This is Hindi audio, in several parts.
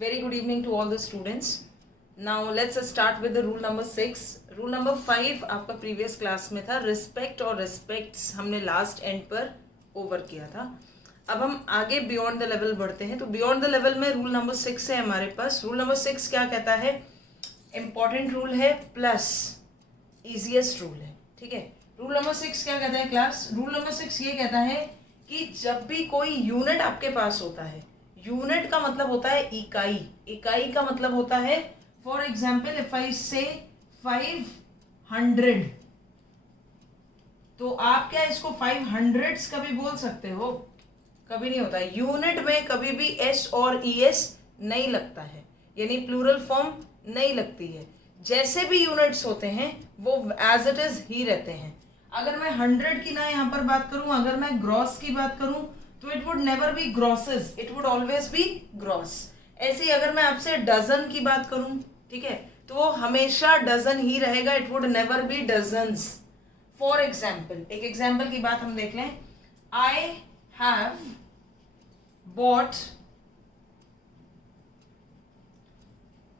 Very good evening to all the students. Now let's start with the rule number 6. Rule number 5 आपका previous class में था. Respect और respects हमने last end पर over किया था. अब हम आगे beyond the level बढ़ते हैं. तो beyond the level में rule number 6 है हमारे पास. Rule number 6 क्या कहता है? Important rule है plus easiest rule है. ठीक है. Rule number 6 क्या कहता है क्लास? Rule number 6 ये कहता है कि जब भी कोई यूनिट आपके पास होता है, यूनिट का मतलब होता है इकाई, इकाई का मतलब होता है फॉर एग्जाम्पल इफ आई से 500, तो आप क्या इसको 500s कभी बोल सकते हो? कभी नहीं होता है. यूनिट में कभी भी एस और ईएस नहीं लगता है, यानी प्लूरल फॉर्म नहीं लगती है. जैसे भी यूनिट्स होते हैं वो एज इट इज ही रहते हैं. अगर मैं 100 की ना यहाँ पर बात करूं, अगर मैं ग्रॉस की बात करूं तो it would never be grosses, it would always be gross. ऐसे ही अगर मैं आपसे डजन की बात करूं, ठीक है, तो वो हमेशा डजन ही रहेगा, it would never be dozens. For example, एक एग्जाम्पल की बात हम देख लें. I have bought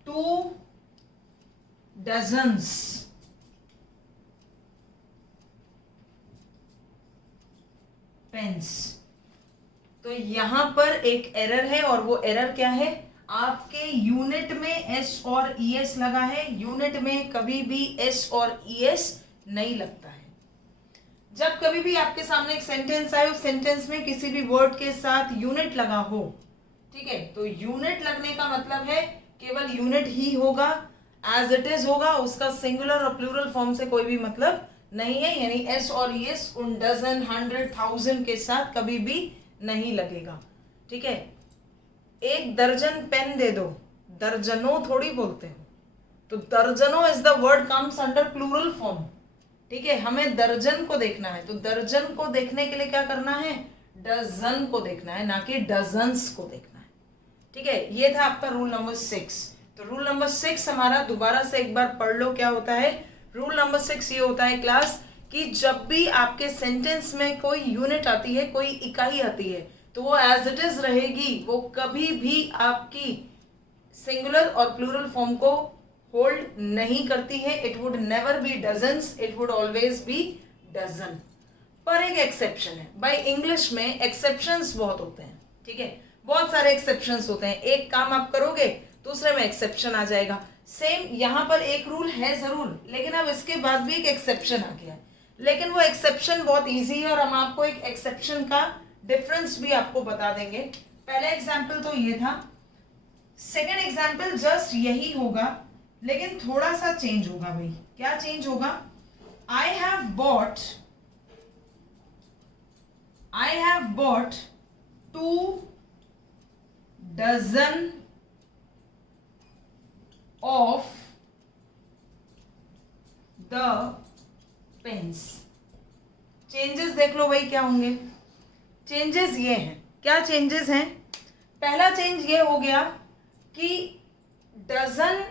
2 dozens pens. तो यहां पर एक एरर है और वो एरर क्या है? आपके यूनिट में एस और ईएस लगा है. यूनिट में कभी भी एस और ईएस नहीं लगता है. जब कभी भी आपके सामने एक सेंटेंस आए, उस सेंटेंस में किसी भी वर्ड के साथ यूनिट लगा हो, ठीक है, तो यूनिट लगने का मतलब है केवल यूनिट ही होगा, एज इट इज होगा, उसका सिंगुलर और प्लूरल फॉर्म से कोई भी मतलब नहीं है. यानी एस और ईएस उन डजन, 100, 1000 के साथ कभी भी नहीं लगेगा. ठीक है. एक दर्जन पेन दे दो, दर्जनों थोड़ी बोलते हो, तो दर्जनों is the word comes under plural form. ठीक है, हमें दर्जन को देखना है, तो दर्जन को देखने के लिए क्या करना है? डजन को देखना है, ना कि डजन्स को देखना है. ठीक है, ये था आपका रूल नंबर 6. तो रूल नंबर 6 हमारा दोबारा से एक बार पढ़ लो. क्या होता है रूल नंबर 6? ये होता है क्लास कि जब भी आपके सेंटेंस में कोई यूनिट आती है, कोई इकाई आती है, तो वो एज इट इज रहेगी, वो कभी भी आपकी सिंगुलर और प्लूरल फॉर्म को होल्ड नहीं करती है. It would never be dozens, it would always be dozen. पर एक एक्सेप्शन है. भाई इंग्लिश में एक्सेप्शंस बहुत होते हैं. ठीक है, बहुत सारे एक्सेप्शंस होते हैं. एक काम आप करोगे, दूसरे में एक्सेप्शन आ जाएगा. सेम यहाँ पर एक रूल है जरूर, लेकिन अब इसके बाद भी एक एक्सेप्शन आ गया है. लेकिन वो एक्सेप्शन बहुत इजी है और हम आपको एक एक्सेप्शन का डिफरेंस भी आपको बता देंगे. पहला एग्जाम्पल तो ये था. सेकेंड एग्जाम्पल जस्ट यही होगा, लेकिन थोड़ा सा चेंज होगा. भाई क्या चेंज होगा? I have bought 2 dozen of the pens. Changes देख लो भाई क्या होंगे. चेंजेस ये हैं. क्या चेंजेस हैं? पहला चेंज ये हो गया कि डजन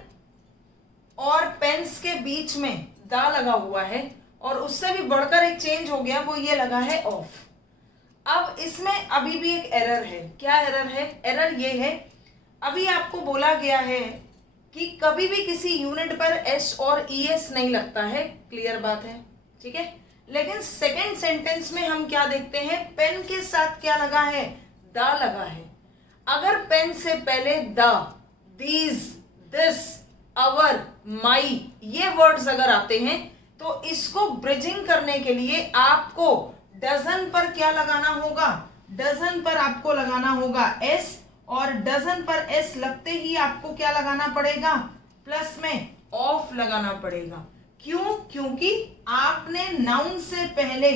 और पेन्स के बीच में दा लगा हुआ है, और उससे भी बढ़कर एक चेंज हो गया, वो ये लगा है ऑफ. अब इसमें अभी भी एक एरर है. क्या एरर है? एरर ये है, अभी आपको बोला गया है कि कभी भी किसी यूनिट पर एस और ईएस नहीं लगता है. क्लियर बात है. ठीक है, लेकिन सेकेंड सेंटेंस में हम क्या देखते हैं? पेन के साथ क्या लगा है? दा लगा है. अगर पेन से पहले दा, दीज, दिस, अवर, माई, ये वर्ड्स अगर आते हैं, तो इसको ब्रिजिंग करने के लिए आपको डजन पर क्या लगाना होगा? डजन पर आपको लगाना होगा एस, और डजन पर एस लगते ही आपको क्या लगाना पड़ेगा? प्लस में ऑफ लगाना पड़ेगा. क्यों? क्योंकि आपने नाउन से पहले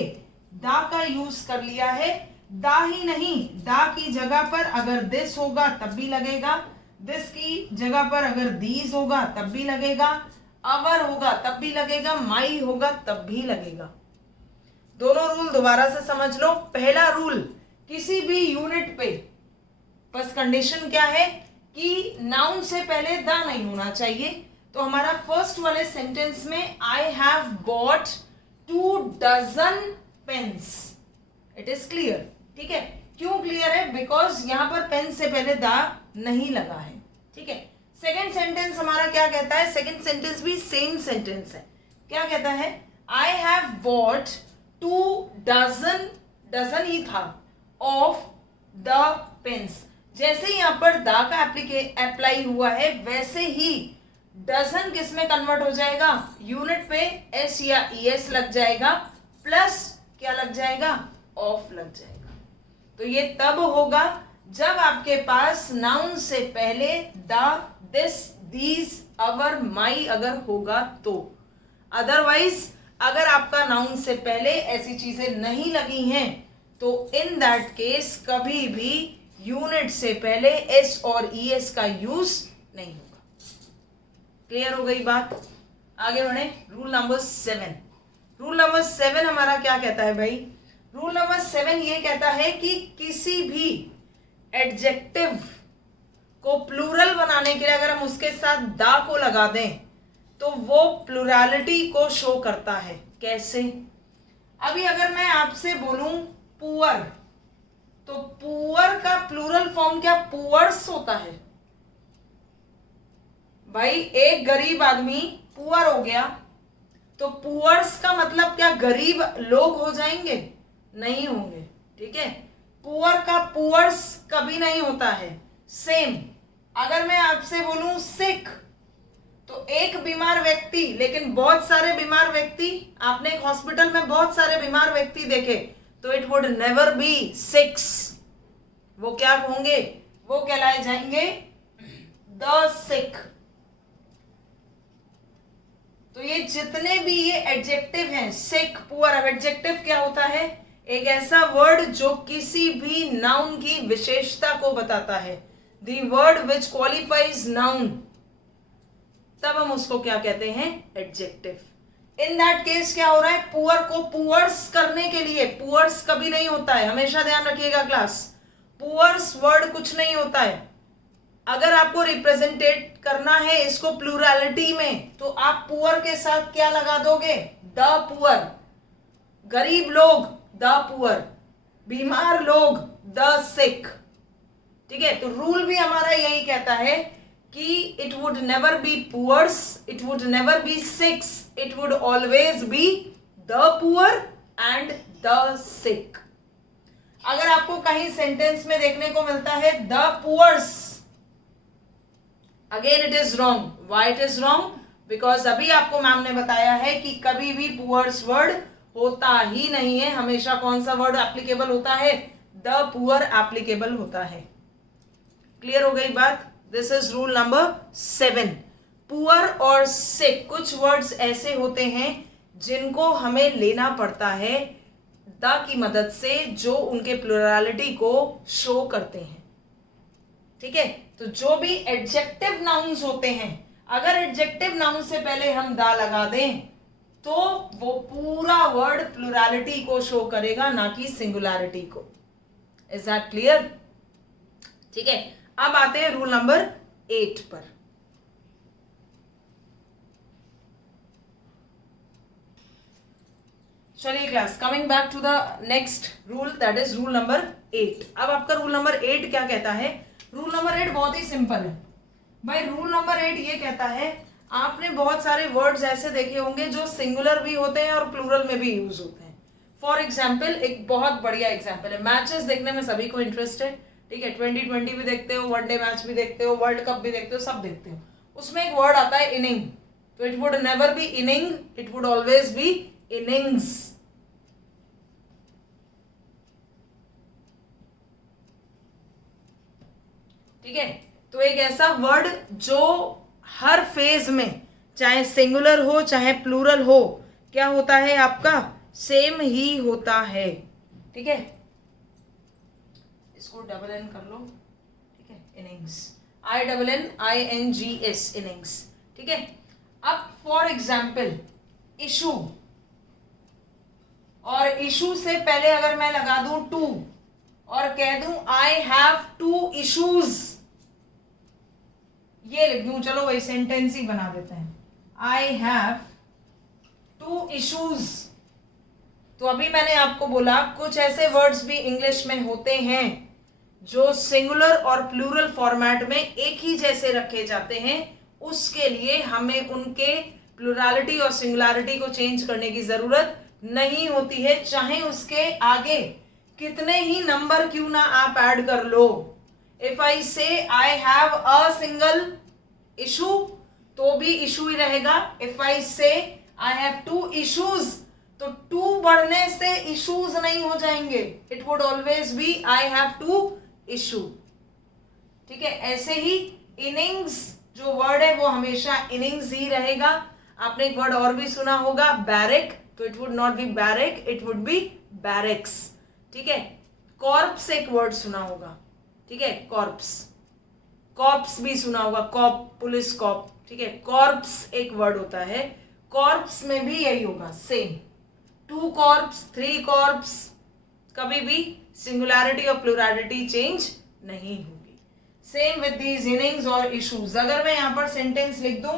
दा का यूज कर लिया है. दा ही नहीं, दा की जगह पर अगर दिस होगा तब भी लगेगा, दिस की जगह पर अगर दीज होगा तब भी लगेगा, अवर होगा तब भी लगेगा, माई होगा तब भी लगेगा. दोनों रूल दोबारा से समझ लो. पहला रूल, किसी भी यूनिट पे बस कंडीशन क्या है कि नाउन से पहले दा नहीं होना चाहिए. तो हमारा फर्स्ट वाले सेंटेंस में I have bought 2 dozen pens. It is clear. ठीक है, क्यों क्लियर है? बिकॉज यहां पर पेन से पहले दा नहीं लगा है. ठीक है। सेकेंड सेंटेंस हमारा क्या कहता है, सेकेंड सेंटेंस भी सेम सेंटेंस है। क्या कहता है, I have bought 2 dozen, dozen ही था, ऑफ द पेन्स। जैसे ही यहां पर दा का अप्लाई हुआ है, वैसे ही डजन किस में कन्वर्ट हो जाएगा, यूनिट पे एस या ईएस लग जाएगा, प्लस क्या लग जाएगा, ऑफ लग जाएगा। तो ये तब होगा जब आपके पास नाउन से पहले द, दिस, दीज, अवर, माई अगर होगा तो। अदरवाइज अगर आपका नाउन से पहले ऐसी चीजें नहीं लगी हैं तो इन दैट केस कभी भी यूनिट से पहले एस और ईएस का यूज नहीं होगा। क्लियर हो गई बात? आगे बढ़े। Rule number 7। रूल नंबर 7 हमारा क्या कहता है भाई, रूल नंबर 7 ये कहता है कि किसी भी एडजेक्टिव को प्लूरल बनाने के लिए अगर हम उसके साथ दा को लगा दें तो वो प्लूरैलिटी को शो करता है। कैसे? अभी अगर मैं आपसे बोलूं पुअर, तो पुअर का प्लूरल फॉर्म क्या पुअर्स होता है? भाई एक गरीब आदमी पुअर हो गया तो पुअर्स का मतलब क्या गरीब लोग हो जाएंगे? नहीं होंगे। ठीक है, पुअर का पुअर्स कभी नहीं होता है। सेम अगर मैं आपसे बोलूं सिक, तो एक बीमार व्यक्ति लेकिन बहुत सारे बीमार व्यक्ति, आपने एक हॉस्पिटल में बहुत सारे बीमार व्यक्ति देखे, तो it would never be six. वो क्या होंगे? वो कहलाए जाएंगे द सिक। तो ये जितने भी ये एडजेक्टिव हैं, सिक, पुअर, अब एडजेक्टिव क्या होता है? एक ऐसा वर्ड जो किसी भी नाउन की विशेषता को बताता है, the word which qualifies noun, तब हम उसको क्या कहते हैं? एडजेक्टिव। इन दैट केस क्या हो रहा है, पुअर को पुअर्स करने के लिए, पुअर्स कभी नहीं होता है, हमेशा ध्यान रखिएगा क्लास, पुअर्स वर्ड कुछ नहीं होता है। अगर आपको रिप्रेजेंटेट करना है इसको प्लूरैलिटी में, तो आप पुअर के साथ क्या लगा दोगे? The poor. गरीब लोग द पुअर, बीमार लोग द सिक। ठीक है, तो रूल भी हमारा यही कहता है कि it would never be poors, it would never be sicks, it would always be the poor and the sick. अगर आपको कहीं सेंटेंस में देखने को मिलता है the poors, again it is wrong. Why it is wrong? Because अभी आपको मैम ने बताया है कि कभी भी पुअर्स वर्ड होता ही नहीं है, हमेशा कौन सा वर्ड एप्लीकेबल होता है? द पुअर एप्लीकेबल होता है। क्लियर हो गई बात? This is rule number 7। Poor और सिक कुछ वर्ड्स ऐसे होते हैं जिनको हमें लेना पड़ता है द की मदद से, जो उनके प्लूरैलिटी को शो करते हैं। ठीक है, तो जो भी एडजेक्टिव नाउन्स होते हैं, अगर एडजेक्टिव नाउन से पहले हम दा लगा दें तो वो पूरा वर्ड प्लूरैलिटी को शो करेगा, ना कि सिंगुलैरिटी को। Is that clear? ठीक है, अब आते हैं रूल नंबर 8 पर। चलिए class, coming back to the next rule, that is rule number 8। अब आपका रूल नंबर 8 क्या कहता है? रूल नंबर 8 बहुत ही सिंपल है भाई। रूल नंबर 8 ये कहता है, आपने बहुत सारे वर्ड्स ऐसे देखे होंगे जो सिंगुलर भी होते हैं और प्लूरल में भी यूज होते हैं। फॉर एग्जाम्पल, एक बहुत बढ़िया एग्जाम्पल है, मैचेस देखने में सभी को इंटरेस्ट है। ठीक है, 2020 भी देखते हो, वनडे मैच भी देखते हो, वर्ल्ड कप भी देखते हो, सब देखते हो। उसमें एक वर्ड आता है इनिंग, तो it would never B inning, it would always B innings. ठीक है, तो एक ऐसा वर्ड जो हर फेज में, चाहे सिंगुलर हो चाहे प्लूरल हो, क्या होता है आपका? सेम ही होता है। ठीक है, इसको डबल एन कर लो। ठीक है, इनिंग्स, INNINGS, इनिंग्स। ठीक है, अब फॉर एग्जाम्पल इशू, और इशू से पहले अगर मैं लगा दूं टू और कह दूं आई हैव 2 इशूज, ये लिख दूं, चलो वही सेंटेंस ही बना देते हैं, आई हैव 2 इशूज। तो अभी मैंने आपको बोला कुछ ऐसे वर्ड्स भी इंग्लिश में होते हैं जो सिंगुलर और प्लूरल फॉर्मेट में एक ही जैसे रखे जाते हैं, उसके लिए हमें उनके प्लूरलिटी और सिंगुलरिटी को चेंज करने की जरूरत नहीं होती है, चाहे उसके आगे कितने ही नंबर क्यों ना आप ऐड कर लो। इफ आई से I have a single issue, तो भी इशू ही रहेगा। इफ आई से आई हैव 2 इश्यूज, तो 2 बढ़ने से इश्यूज नहीं हो जाएंगे, it would always be I have 2 issue. ठीक है, ऐसे ही इनिंग्स जो वर्ड है वो हमेशा इनिंग्स ही रहेगा। आपने एक वर्ड और भी सुना होगा बैरेक, तो it would not be barrack, it would be barracks. ठीक है, कॉर्प्स एक वर्ड सुना होगा। ठीक है, कॉर्प्स, कॉप्स भी सुना होगा, कॉप पुलिस कॉप। ठीक है, कॉर्प्स एक वर्ड होता है, कॉर्प्स में भी यही होगा सेम, 2 कॉर्प्स 3 कॉर्प्स, कभी भी सिंगुलरिटी और प्लूरलिटी चेंज नहीं होगी। सेम विद दीज इनिंग्स और इश्यूज। अगर मैं यहां पर सेंटेंस लिख दूं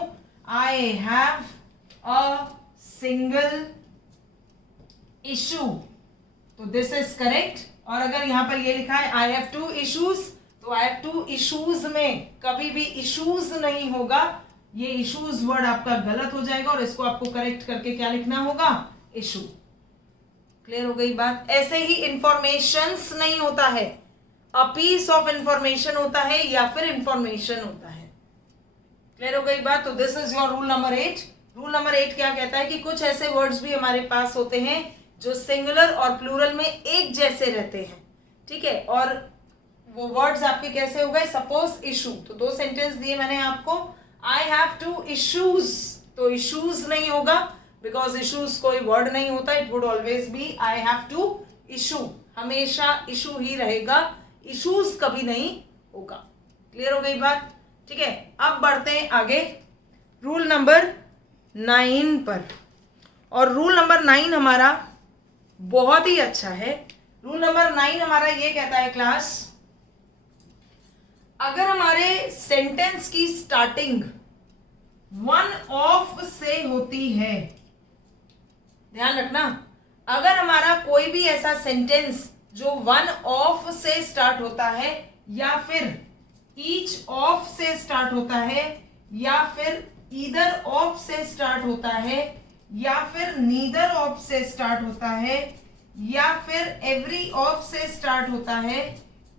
I have a single issue, तो दिस इज करेक्ट। और अगर यहां पर ये लिखा है आई हैव 2 इश्यूज, तो आई हैव 2 इश्यूज में कभी भी इश्यूज नहीं होगा, ये इश्यूज वर्ड आपका गलत हो जाएगा और इसको आपको करेक्ट करके क्या लिखना होगा, इशू। क्लियर हो गई बात। ऐसे ही इंफॉर्मेशंस नहीं होता है, अ पीस ऑफ इंफॉर्मेशन होता है या फिर इंफॉर्मेशन होता है। क्लियर हो गई बात। तो this is your rule number 8। Rule number 8 क्या कहता है कि कुछ ऐसे वर्ड्स भी हमारे पास होते हैं जो सिंगुलर और प्लूरल में एक जैसे रहते हैं। ठीक है, और वो वर्ड्स आपके कैसे हो गए, सपोज इशू, तो 2 सेंटेंस दिए मैंने आपको, आई हैव 2 इश्यूज, तो इश्यूज नहीं होगा बिकॉज इश्यूज कोई वर्ड नहीं होता, it would always be I have 2 issue, हमेशा इशू ही रहेगा, इश्यूज कभी नहीं होगा। क्लियर हो गई बात। ठीक है, अब बढ़ते हैं आगे रूल नंबर 9 पर। और रूल नंबर 9 हमारा बहुत ही अच्छा है। रूल नंबर 9 हमारा ये कहता है क्लास, अगर हमारे सेंटेंस की स्टार्टिंग 1 ऑफ से होती है, ध्यान रखना, अगर हमारा कोई भी ऐसा सेंटेंस जो 1 ऑफ से स्टार्ट होता है या फिर ईच ऑफ से स्टार्ट होता है या फिर ईदर ऑफ से स्टार्ट होता है या फिर नीदर ऑफ से स्टार्ट होता है या फिर एवरी ऑफ से स्टार्ट होता है,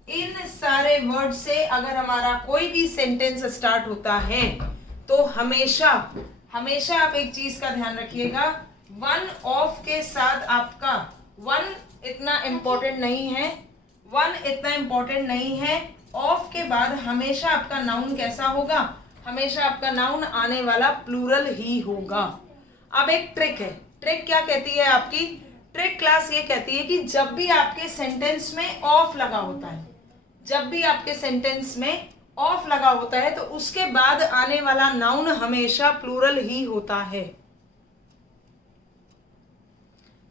इन सारे वर्ड से अगर हमारा कोई भी सेंटेंस स्टार्ट होता है तो हमेशा हमेशा आप एक चीज का ध्यान रखिएगा, 1 ऑफ के साथ आपका 1 इतना इंपॉर्टेंट नहीं है, 1 इतना इंपॉर्टेंट नहीं है। ऑफ के बाद हमेशा आपका नाउन कैसा होगा, हमेशा आपका नाउन आने वाला प्लूरल ही होगा। अब एक ट्रिक है, ट्रिक क्या कहती है आपकी, ट्रिक क्लास ये कहती है कि जब भी आपके सेंटेंस में ऑफ लगा होता है, जब भी आपके सेंटेंस में ऑफ लगा होता है तो उसके बाद आने वाला नाउन हमेशा प्लूरल ही होता है।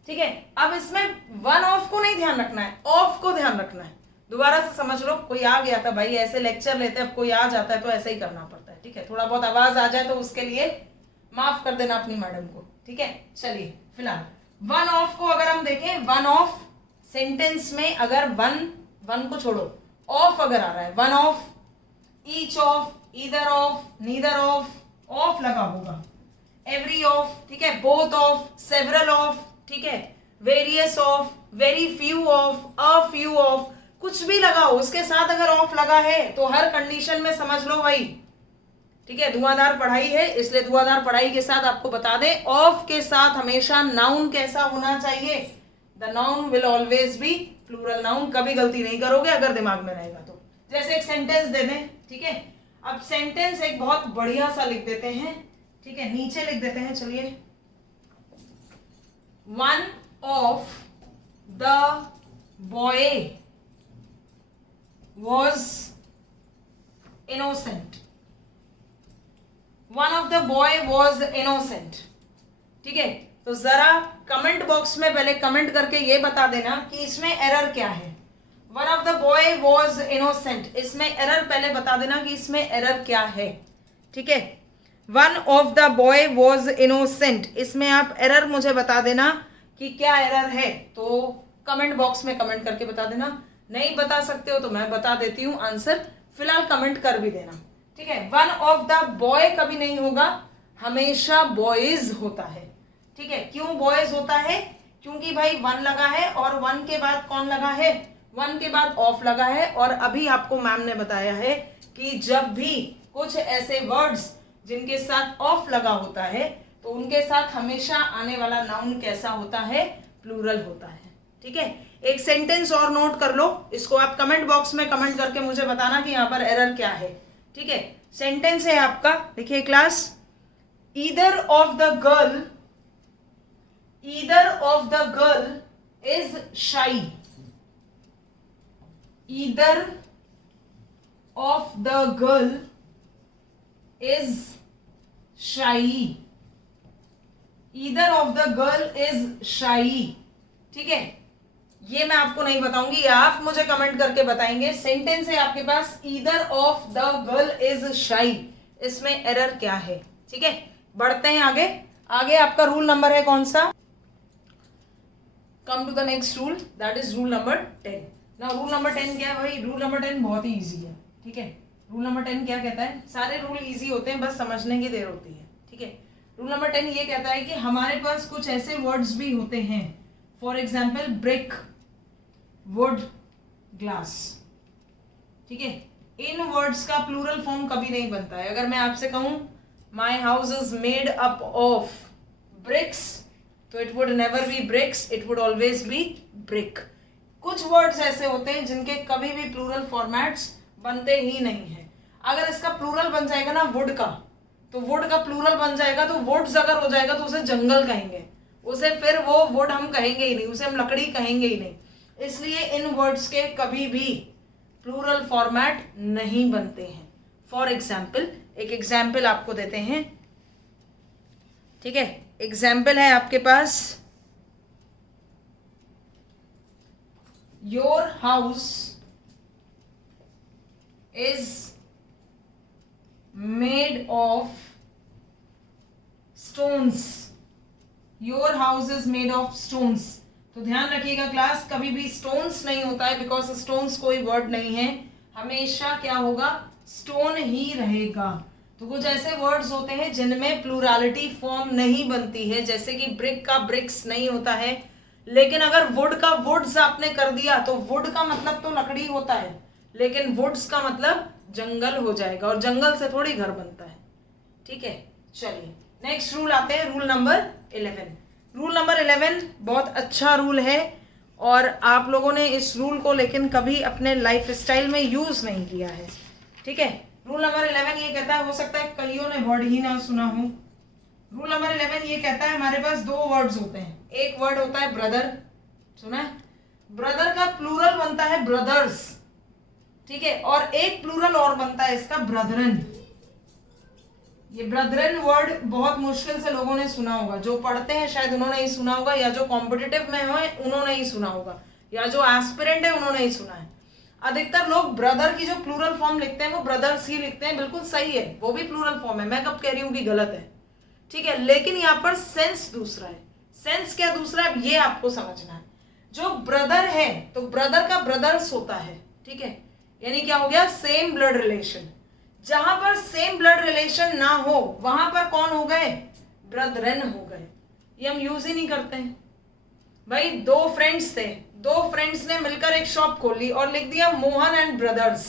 ठीक है, अब इसमें 1 ऑफ को नहीं ध्यान रखना है, ऑफ को ध्यान रखना है। दोबारा से समझ लो, कोई आ गया था भाई, ऐसे लेक्चर लेते हैं, अब कोई आ जाता है तो ऐसे ही करना पड़ता है। ठीक है, थोड़ा बहुत आवाज आ जाए तो उसके लिए माफ कर देना अपनी मैडम को। ठीक है, चलिए फिलहाल 1 ऑफ को अगर हम देखें, 1 ऑफ सेंटेंस में अगर 1 को छोड़ो, ऑफ अगर आ रहा है, 1 of, each of, either of, neither of लगा होगा, एवरी ऑफ, ठीक है, बोथ ऑफ, सेवरल ऑफ, ठीक है, various of, very few of, a few of, कुछ भी लगा हो उसके साथ अगर ऑफ लगा है तो हर कंडीशन में समझ लो भाई। ठीक है, धुआंधार पढ़ाई है इसलिए धुआंधार पढ़ाई के साथ आपको बता दें, ऑफ के साथ हमेशा नाउन कैसा होना चाहिए, the noun will always be plural noun. कभी गलती नहीं करोगे अगर दिमाग में रहेगा तो। जैसे एक सेंटेंस दे दें, ठीक है, अब सेंटेंस एक बहुत बढ़िया सा लिख देते हैं, ठीक है, नीचे लिख देते हैं, चलिए, 1 of the boy was innocent. 1 of the boy was innocent. ठीक है, तो जरा कमेंट बॉक्स में पहले कमेंट करके ये बता देना कि इसमें एरर क्या है। 1 of the boy was innocent, इसमें एरर पहले बता देना कि इसमें एरर क्या है। ठीक है, 1 of the boy was innocent, इसमें आप एरर मुझे बता देना कि क्या एरर है, तो कमेंट बॉक्स में कमेंट करके बता देना। नहीं बता सकते हो तो मैं बता देती हूँ आंसर, फिलहाल कमेंट कर भी देना, ठीक है। वन ऑफ द बॉय कभी नहीं होगा, हमेशा बॉयज होता है, ठीक है। क्यों बॉयज होता है? क्योंकि भाई वन लगा है और वन के बाद कौन लगा है? वन के बाद ऑफ लगा है। और अभी आपको मैम ने बताया है कि जब भी कुछ ऐसे वर्ड्स जिनके साथ ऑफ लगा होता है तो उनके साथ हमेशा आने वाला नाउन कैसा होता है? प्लूरल होता है, ठीक है। एक सेंटेंस और नोट कर लो, इसको आप कमेंट बॉक्स में कमेंट करके मुझे बताना कि यहाँ पर एरर क्या है, ठीक है। सेंटेंस है आपका, देखिए class, either of the girl is shy. Either of the girl is shy. Either of the girl is shy, ठीक है। ये मैं आपको नहीं बताऊंगी, आप मुझे कमेंट करके बताएंगे। सेंटेंस है आपके पास, either of the girl is shy, इसमें एरर क्या है, ठीक है। बढ़ते हैं आगे। आगे आपका रूल नंबर है कौन सा? Come to the next rule, that is rule number 10। ना रूल नंबर 10 क्या है भाई? रूल नंबर 10 बहुत ही इजी है, ठीक है। रूल नंबर 10 क्या कहता है? सारे रूल इजी होते हैं, बस समझने की देर होती है, ठीक है। रूल नंबर 10 ये कहता है कि हमारे पास कुछ ऐसे वर्ड्स भी होते हैं, for example brick, wood, glass, ठीक है। इन वर्ड्स का प्लूरल फॉर्म कभी नहीं बनता है। अगर मैं आपसे कहूं my house is made up of bricks, तो it would never be bricks, it would always be brick. कुछ वर्ड्स ऐसे होते हैं जिनके कभी भी प्लूरल फॉर्मेट्स बनते ही नहीं है। अगर इसका प्लूरल बन जाएगा ना वुड का, तो वुड का प्लूरल बन जाएगा तो वुड्स अगर हो जाएगा तो उसे जंगल कहेंगे, उसे फिर वो वुड हम कहेंगे ही नहीं, उसे हम लकड़ी कहेंगे ही नहीं। इसलिए इन वर्ड्स के कभी भी प्लूरल फॉर्मेट नहीं बनते हैं। फॉर एग्जाम्पल, एक एग्जाम्पल आपको देते हैं, ठीक है। एग्जाम्पल है आपके पास, your house is made of stones. Your house is made of stones. तो ध्यान रखिएगा क्लास, कभी भी स्टोन्स नहीं होता है, बिकॉज स्टोन्स कोई वर्ड नहीं है, हमेशा क्या होगा? स्टोन ही रहेगा। तो कुछ ऐसे वर्ड्स होते हैं जिनमें प्लूरालिटी फॉर्म नहीं बनती है, जैसे कि ब्रिक का ब्रिक्स नहीं होता है। लेकिन अगर वुड का वुड्स आपने कर दिया तो वुड का मतलब तो लकड़ी होता है, लेकिन वुड्स का मतलब जंगल हो जाएगा, और जंगल से थोड़ी घर बनता है, ठीक है। चलिए नेक्स्ट रूल आते हैं, रूल नंबर 11। रूल नंबर 11 बहुत अच्छा रूल है, और आप लोगों ने इस रूल को लेकिन कभी अपने लाइफ स्टाइल में यूज नहीं किया है, ठीक है। रूल नंबर 11 ये कहता है, हो सकता है कईयों ने वर्ड ही ना सुना हो। रूल नंबर 11 ये कहता है, हमारे पास दो वर्ड्स होते हैं। एक वर्ड होता है ब्रदर, सुना है? ब्रदर का प्लूरल बनता है ब्रदर्स, ठीक है। और एक प्लूरल और बनता है इसका ब्रदरन। ये ब्रदरन वर्ड बहुत मुश्किल से लोगों ने सुना होगा, जो पढ़ते हैं शायद उन्होंने ही सुना होगा, या जो कॉम्पिटिटिव में हो उन्होंने ही सुना होगा, या जो एस्पिरेंट है उन्होंने ही सुना है। अधिकतर लोग ब्रदर की जो प्लूरल फॉर्म लिखते हैं वो ब्रदर्स ही लिखते हैं, बिल्कुल सही है, वो भी प्लूरल फॉर्म है, मैं कब कह रही हूँ कि गलत है, ठीक है। लेकिन यहाँ पर सेंस दूसरा है। सेंस क्या दूसरा है ये आपको समझना है। जो ब्रदर है तो ब्रदर का ब्रदर्स होता है, ठीक है, यानी क्या हो गया? Same blood relation. जहां पर सेम ब्लड रिलेशन ना हो वहां पर कौन हो गए? ब्रदरन हो गए। ये हम यूज ही नहीं करते हैं भाई। दो फ्रेंड्स थे, दो फ्रेंड्स ने मिलकर एक शॉप खोल ली और लिख दिया मोहन एंड ब्रदर्स,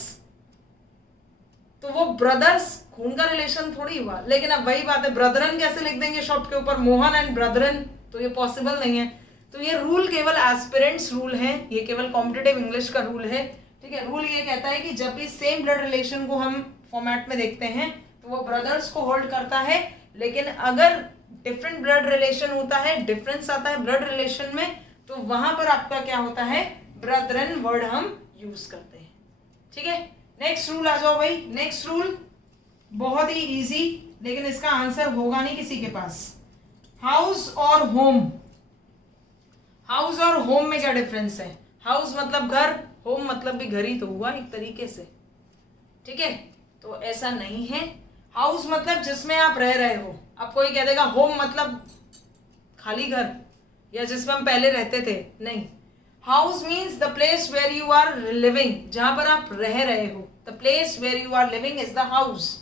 तो वो ब्रदर्स खून का रिलेशन थोड़ी हुआ। लेकिन अब वही बात है, ब्रदरन कैसे लिख देंगे शॉप के ऊपर, मोहन एंड ब्रदरन, तो ये पॉसिबल नहीं है। तो ये रूल केवल एस्पिरेंट्स रूल है, ये केवल कॉम्पिटिटिव इंग्लिश का रूल है, ठीक है। रूल ये कहता है कि जब भी सेम ब्लड रिलेशन को हम फॉर्मेट में देखते हैं तो वो ब्रदर्स को होल्ड करता है। लेकिन अगर डिफरेंट ब्लड रिलेशन होता है, डिफरेंस आता है ब्लड रिलेशन में, तो वहां पर आपका क्या होता है? ब्रदरन वर्ड हम यूज करते हैं, ठीक है। नेक्स्ट रूल आ जाओ भाई। नेक्स्ट रूल बहुत ही इजी, लेकिन इसका आंसर होगा नहीं किसी के पास। हाउस और होम। हाउस और होम में क्या डिफरेंस है? हाउस मतलब घर, होम मतलब भी घर ही तो हुआ एक तरीके से, ठीक है। तो ऐसा नहीं है। हाउस मतलब जिसमें आप रह रहे हो। अब कोई कह देगा होम मतलब खाली घर या जिसमें हम पहले रहते थे, नहीं। House means the place where you are living, जहां पर आप रह रहे हो. The place where you are living is the house.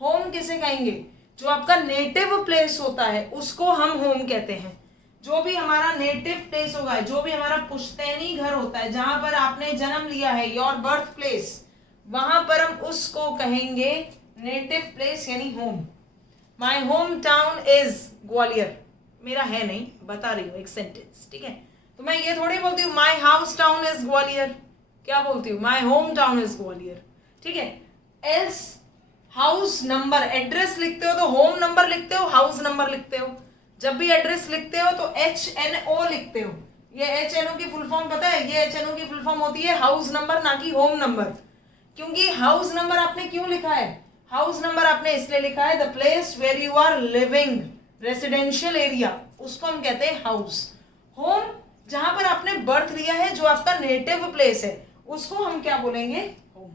Home किसे कहेंगे? जो आपका नेटिव प्लेस होता है उसको हम होम कहते हैं. जो भी हमारा नेटिव प्लेस होगा, जो भी हमारा पुश्तैनी घर होता है, जहां पर आपने जन्म लिया है, योर बर्थ प्लेस, वहां पर हम उसको कहेंगे नेटिव प्लेस यानी home. My home town is Gwalior. मेरा है नहीं, बता रही हूँ एक सेंटेंस. ठीक है, तो मैं ये थोड़ी बोलती हूँ my house town is Gwalior. क्या बोलती हूँ? My home town is Gwalior. ठीक है. एल्स हाउस नंबर, एड्रेस लिखते हो तो होम नंबर लिखते हो, हाउस नंबर लिखते हो. जब भी एड्रेस लिखते हो तो HNO लिखते हो. ये HNO की फुल फॉर्म पता है? ये HNO की फुल फॉर्म होती है हाउस नंबर, ना कि होम नंबर. क्योंकि हाउस नंबर आपने क्यों लिखा है? हाउस नंबर आपने इसलिए लिखा है the place where you are living, residential area, उसको हम कहते हैं हाउस. होम जहां पर आपने बर्थ लिया है, जो आपका नेटिव प्लेस है, उसको हम क्या बोलेंगे? होम.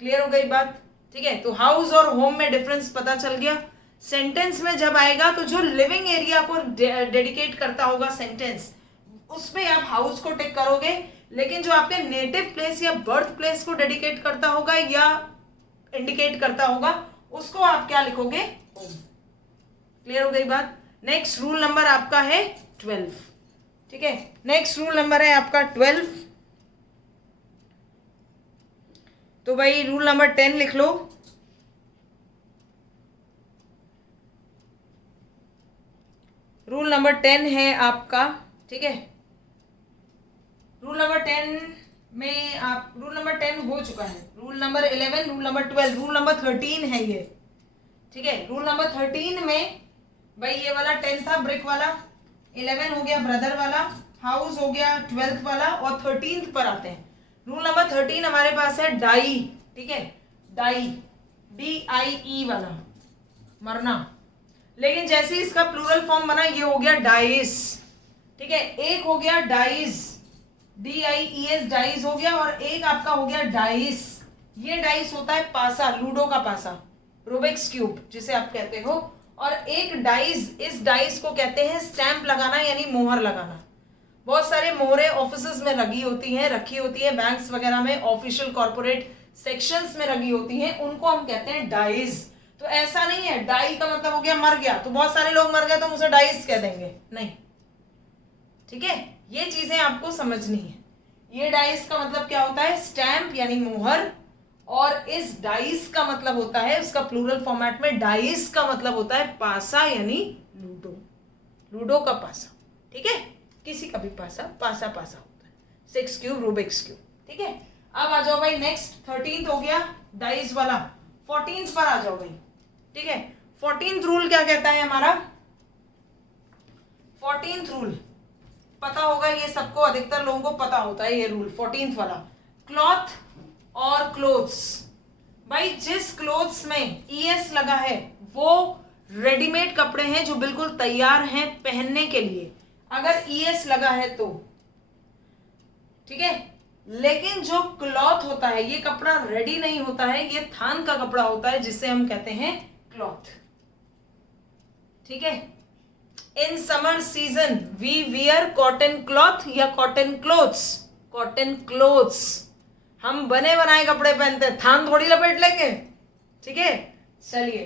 क्लियर हो गई बात? ठीक है, तो हाउस और होम में डिफरेंस पता चल गया. सेंटेंस में जब आएगा तो जो लिविंग एरिया को डेडिकेट करता होगा सेंटेंस, उसमें आप हाउस को टिक करोगे. लेकिन जो आपके नेटिव प्लेस या बर्थ प्लेस को डेडिकेट करता होगा या इंडिकेट करता होगा, उसको आप क्या लिखोगे? होम. क्लियर हो गई बात? नेक्स्ट रूल नंबर आपका है 12. ठीक है, नेक्स्ट रूल नंबर है आपका 12. तो भाई रूल नंबर 10 लिख लो. रूल नंबर 10 है आपका. ठीक है, रूल नंबर 10 में आप, रूल नंबर 10 हो चुका है. Rule number 11, rule number 12, rule number 13 है ये. ठीक है, रूल नंबर 13 में भाई ये वाला 10 था ब्रिक वाला, 11 हो गया ब्रदर वाला, हाउस हो गया 12th वाला, और 13th पर आते हैं. रूल नंबर 13 हमारे पास है डाई. ठीक है, डाई, DIE वाला, मरना. लेकिन जैसे ही इसका प्लूरल फॉर्म बना, ये हो गया डाइस. ठीक है, एक हो गया डाइस, DIES, डाइस हो गया, और एक आपका हो गया डाइस. ये डाइस होता है पासा, लूडो का पासा, रूबिक्स क्यूब जिसे आप कहते हो. और एक डाइस, इस डाइस को कहते हैं स्टैंप लगाना यानी मोहर लगाना. बहुत सारे मोहरें ऑफिसेज में लगी होती हैं, रखी होती है बैंक्स वगैरह में, ऑफिशियल कॉर्पोरेट सेक्शंस में लगी होती हैं, उनको हम कहते हैं डाइस. तो ऐसा नहीं है डाई का मतलब हो गया मर गया, तो बहुत सारे लोग मर गए तो मुझे डाइस कह देंगे, नहीं. ठीक है, ये चीजें आपको समझनी है. ये डाइस का मतलब क्या होता है? स्टैंप यानी मोहर. और इस डाइस का मतलब होता है, उसका प्लूरल फॉर्मेट में डाइस का मतलब होता है पासा यानी लूडो, लूडो का पासा. ठीक है, किसी का भी पासा, पासा पासा होता है. 6 क्यूब, रूबिक्स क्यूब. ठीक है, अब आ जाओ भाई नेक्स्ट. 13th हो गया डाइस वाला. 14th पर आ जाओ भाई. ठीक है, 14th रूल क्या कहता है हमारा? 14th रूल पता होगा, ये सबको, अधिकतर लोगों को पता होता है ये रूल. 14th वाला, क्लॉथ और क्लोथ्स. भाई जिस क्लोथ्स में ES लगा है वो रेडीमेड कपड़े हैं जो बिल्कुल तैयार हैं पहनने के लिए, अगर ES लगा है तो. ठीक है, लेकिन जो क्लॉथ होता है, ये कपड़ा रेडी नहीं होता है, ये थान का कपड़ा होता है जिसे हम कहते हैं क्लॉथ. ठीक है, in summer season we wear cotton cloth या कॉटन क्लोथ्स. कॉटन क्लोथ्स, हम बने बनाए कपड़े पहनते हैं, थान थोड़ी लपेट लेंगे. ठीक है, चलिए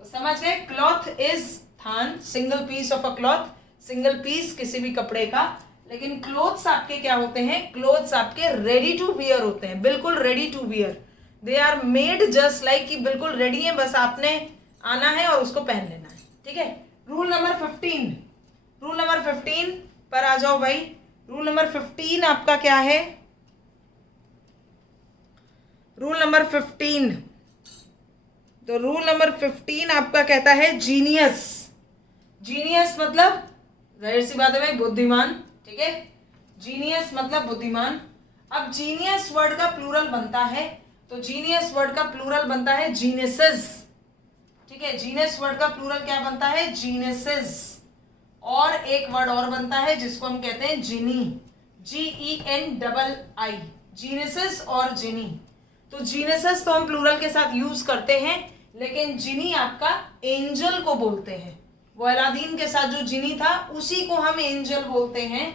तो समझ गए. क्लॉथ इज थान, single piece of a cloth, single piece किसी भी कपड़े का. लेकिन क्लोथ्स आपके क्या होते हैं? क्लोथ्स आपके रेडी टू वियर होते हैं, बिल्कुल ready to wear. They are made just like, कि बिल्कुल रेडी है, बस आपने आना है और उसको पहन लेना है. ठीक है, रूल नंबर 15. रूल नंबर 15 पर आ जाओ भाई. रूल नंबर 15 आपका क्या है? रूल नंबर 15, तो रूल नंबर 15 आपका कहता है जीनियस. जीनियस मतलब जाहिर सी बात है भाई बुद्धिमान. ठीक है, जीनियस मतलब बुद्धिमान. अब जीनियस वर्ड का प्लूरल बनता है, तो जीनियस वर्ड का प्लूरल बनता है जीनेसेस. ठीक है, जीनियस वर्ड का प्लूरल क्या बनता है? जीनेसेस. और एक वर्ड और बनता है जिसको हम कहते हैं जिनी, GENII, जीनेसेस और जिनी. तो जीनेसेस तो हम प्लूरल के साथ यूज करते हैं, लेकिन जिनी आपका एंजल को बोलते हैं. वो अलादीन के साथ जो जिनी था उसी को हम एंजल बोलते हैं.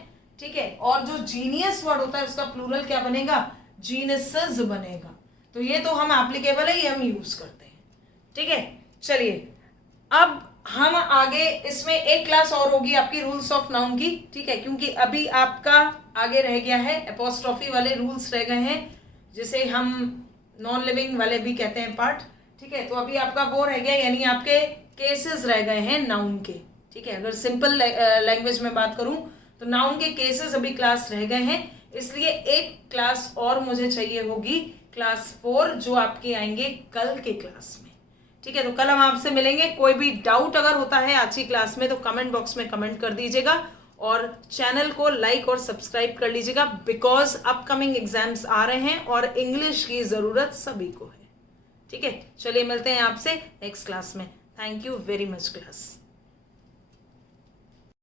ठीक है, और जो जीनियस वर्ड होता है उसका प्लूरल क्या बनेगा, जीनसेस बनेगा। तो ये तो हम एप्लीकेबल है, ये हम यूज करते हैं। ठीक है, चलिए अब हम आगे, इसमें एक क्लास और होगी आपकी रूल्स ऑफ नाउन की। ठीक है, क्योंकि अभी आपका आगे रह गया है एपोस्ट्रोफी वाले रूल्स रह गए हैं, जिसे हम नॉन लिविंग वाले भी कहते हैं पार्ट। ठीक है, तो अभी आपका वो रह गया, यानी आपके केसेस रह गए हैं नाउन के। ठीक है, अगर सिंपल लैंग्वेज में बात करूं तो नाउन के केसेस अभी क्लास रह गए हैं, इसलिए एक क्लास और मुझे चाहिए होगी, क्लास 4, जो आपके आएंगे कल के क्लास में। ठीक है, तो कल हम आपसे मिलेंगे। कोई भी डाउट अगर होता है आज की क्लास में तो कमेंट बॉक्स में कमेंट कर दीजिएगा, और चैनल को लाइक और सब्सक्राइब कर लीजिएगा, बिकॉज अपकमिंग एग्जाम्स आ रहे हैं और इंग्लिश की जरूरत सभी को है। ठीक है, चलिए मिलते हैं आपसे नेक्स्ट क्लास में। Thank you very much class.